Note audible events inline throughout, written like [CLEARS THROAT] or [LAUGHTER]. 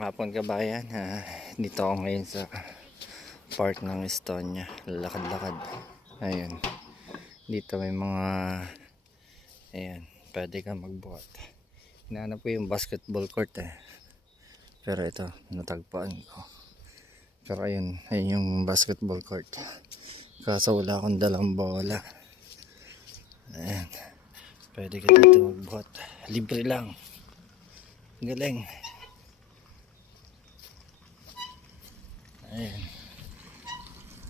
Hapon kabayan, ah, dito ako ngayon sa park ng Estonia. Lakad-lakad. Ayun. Dito may mga ayan, pwede ka magbuhat. Hinahanap ko yung basketball court eh. Pero ito, natagpuan ko. Pero ayun, ayun yung basketball court. Kaso wala akong dalang bola. Ayan. Pwede ka dito magbuhat. Libre lang. Galing. Ayan.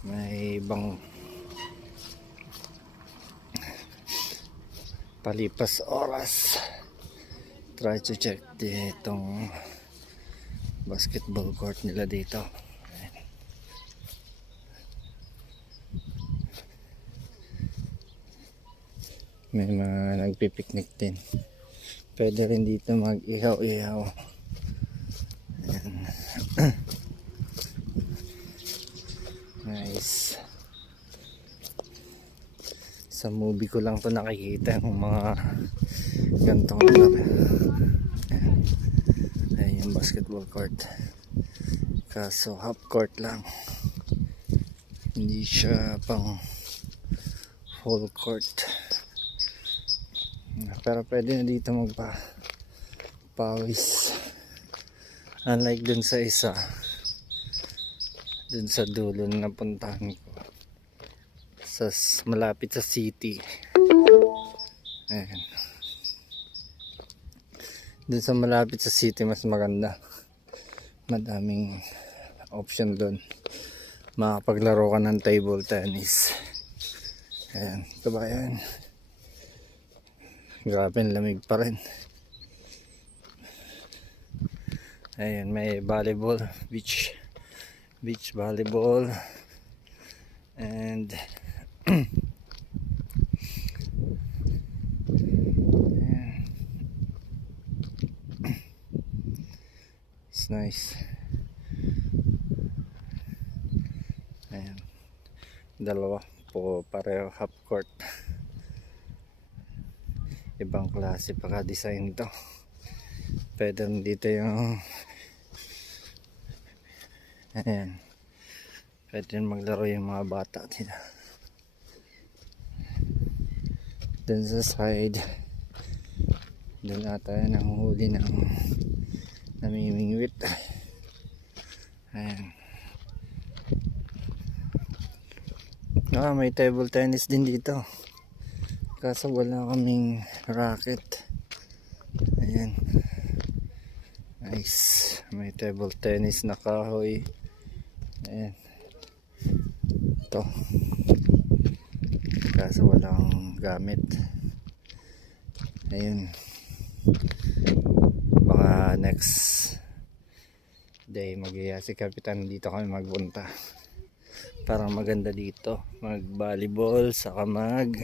May ibang palipas oras. Try to check ditong basketball court nila dito. Ayan. May mga nagpipiknik din. Pwede rin dito mag-ihaw-ihaw. Ayan. [CLEARS THROAT] Nice. Sa movie ko lang to nakikita yung mga gantong. Ayan. Ayan yung basketball court. Kaso half court lang. Hindi siya pang full court. Pero pwede na dito magpa pawis. Unlike dun sa isa dun sa dulo na napuntahan ko. Sa malapit sa city. Ayan. Dun sa malapit sa city mas maganda. Madaming option dun. Makapaglaro ka ng table tennis. Ayan. Ito ba yan? Grabe lamig pa rin. Ayan may volleyball beach beach volleyball. And [CLEARS THROAT] [CLEARS THROAT] it's nice. Ayan. Dalawa. Po pareho half court. Ibang klase paka design to. Pwede dito yung Ayan. Pwede maglaro yung mga bata dito. Dun sa side. Dun ata yan ang huli ng namimingwit. Ayan. Ah, may table tennis din dito. Kaso wala kaming racket. Ayan. Nice. May table tennis na kahoy. Ayan. Ito. Kaso walang gamit. Ayun. Baka next day magiya si Kapitan dito kami magbunta. Parang maganda dito. Mag volleyball saka mag